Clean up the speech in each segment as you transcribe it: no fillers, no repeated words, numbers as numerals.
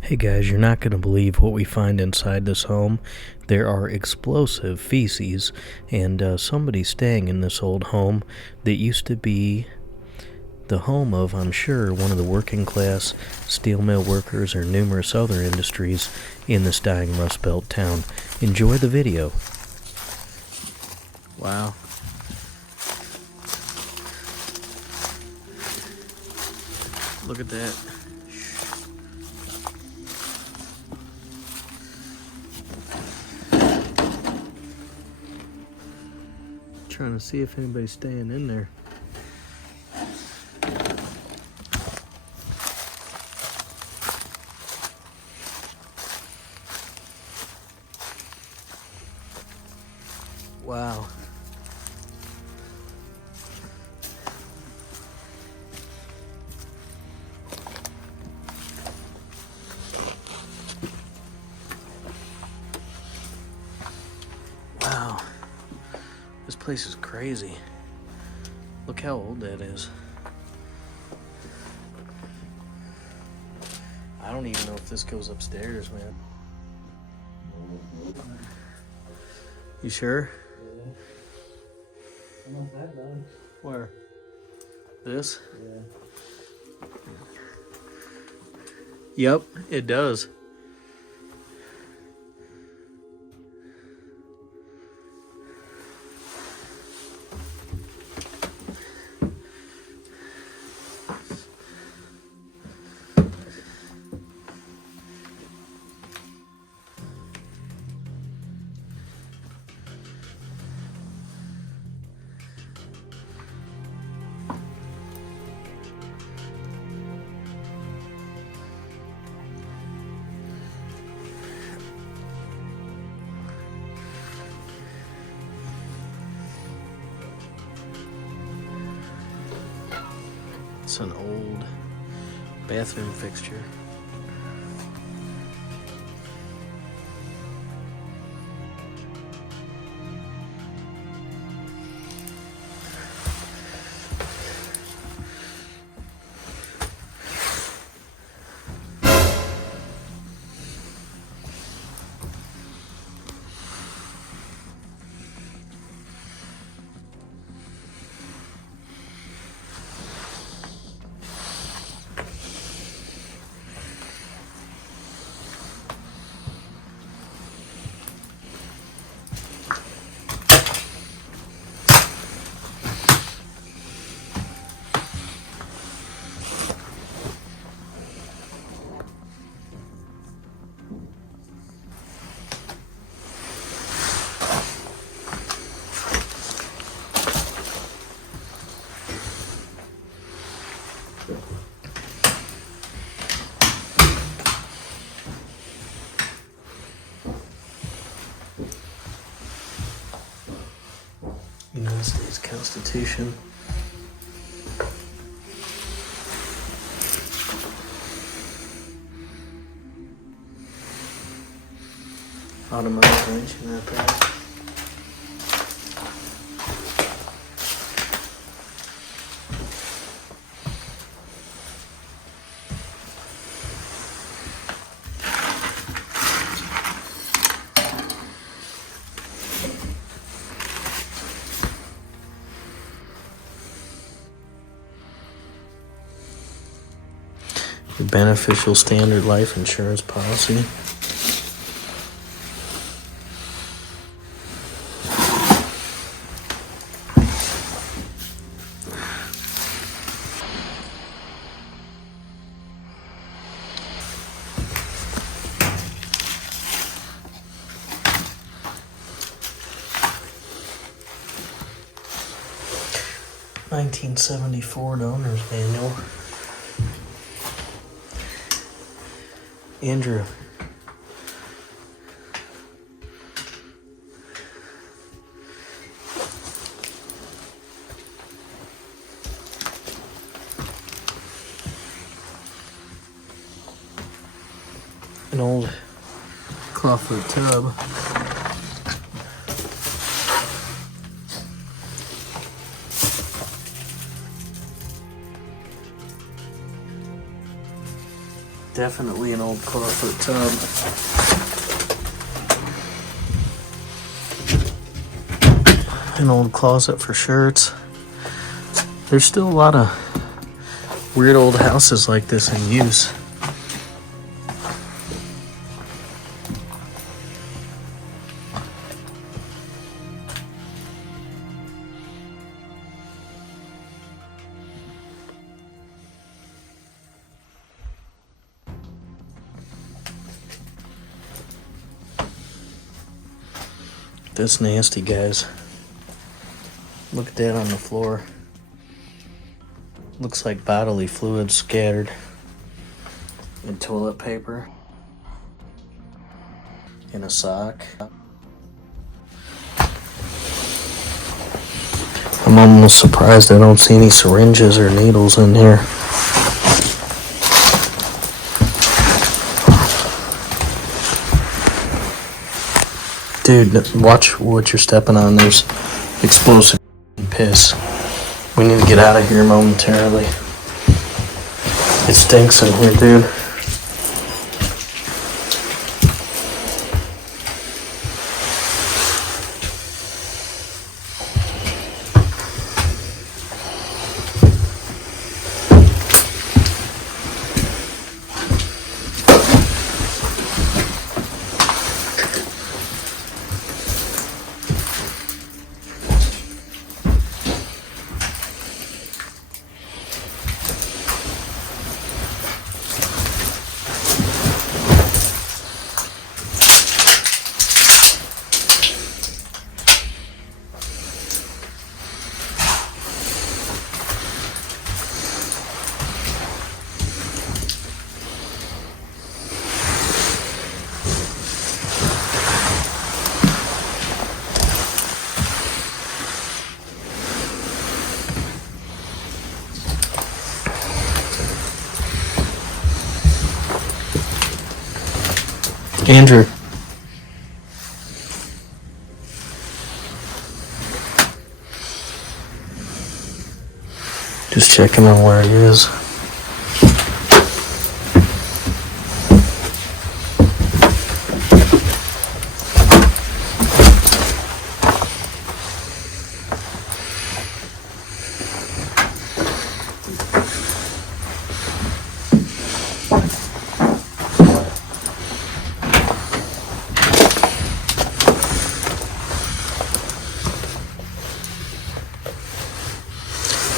Hey guys, you're not going to believe what we find inside this home. There are explosive feces, and somebody staying in this old home that used to be the home of, I'm sure, one of the working class steel mill workers or numerous other industries in this dying Rust Belt town. Enjoy the video. Wow. Look at that. Trying to see if anybody's staying in there. Wow. Wow. This place is crazy. Look how old that is. I don't even know if this goes upstairs, man. You sure? Yeah. Not that bad. Where? This? Yeah. Yep, it does. It's an old bathroom fixture. United States Constitution. Automatic wrenching apparatus. Your beneficial standard life insurance policy. (1974) owner's manual. Andrew. An old clawfoot tub. Definitely an old clawfoot tub. An old closet for shirts. There's still a lot of weird old houses like this in use. That's nasty, guys. Look at that on the floor. Looks like bodily fluids scattered. And toilet paper. And a sock. I'm almost surprised I don't see any syringes or needles in here. Dude, watch what you're stepping on. There's explosive piss. We need to get out of here momentarily. It stinks in here, dude. Andrew. Just checking on where he is.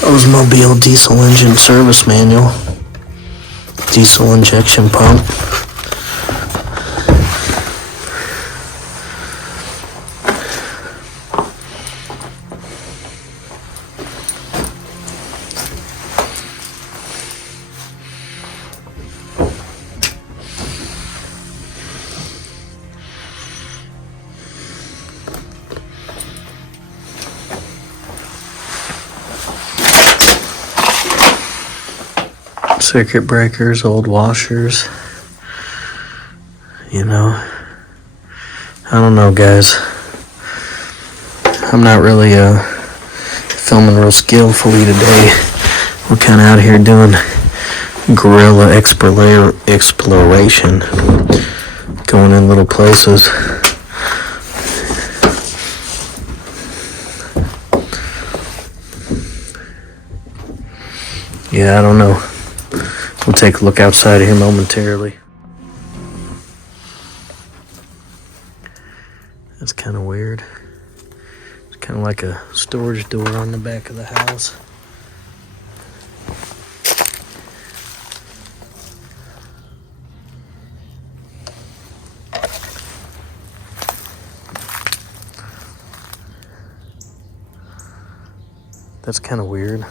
Oldsmobile diesel engine service manual. Diesel injection pump. Circuit breakers, old washers. You know, I don't know, guys. I'm not really filming real skillfully today. We're kind of out here doing guerrilla exploration, going in little places. Yeah, I don't know. We'll take a look outside here momentarily. That's kind of weird. It's kind of like a storage door on the back of the house. That's kind of weird.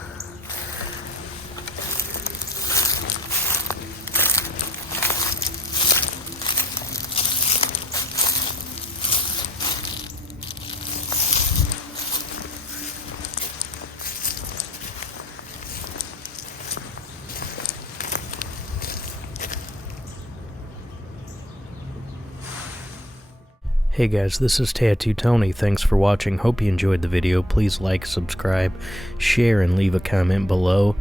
Hey guys, this is Tattoo Tony. Thanks for watching. Hope you enjoyed the video. Please like, subscribe, share, and leave a comment below.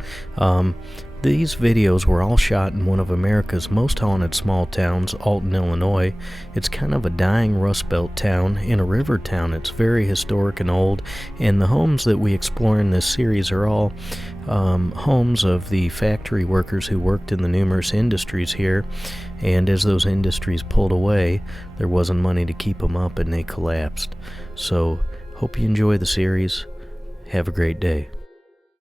These videos were all shot in one of America's most haunted small towns, Alton, Illinois. It's kind of a dying Rust Belt town in a river town. It's very historic and old, and the homes that we explore in this series are all homes of the factory workers who worked in the numerous industries here. And as those industries pulled away, there wasn't money to keep them up and they collapsed. So, hope you enjoy the series. Have a great day.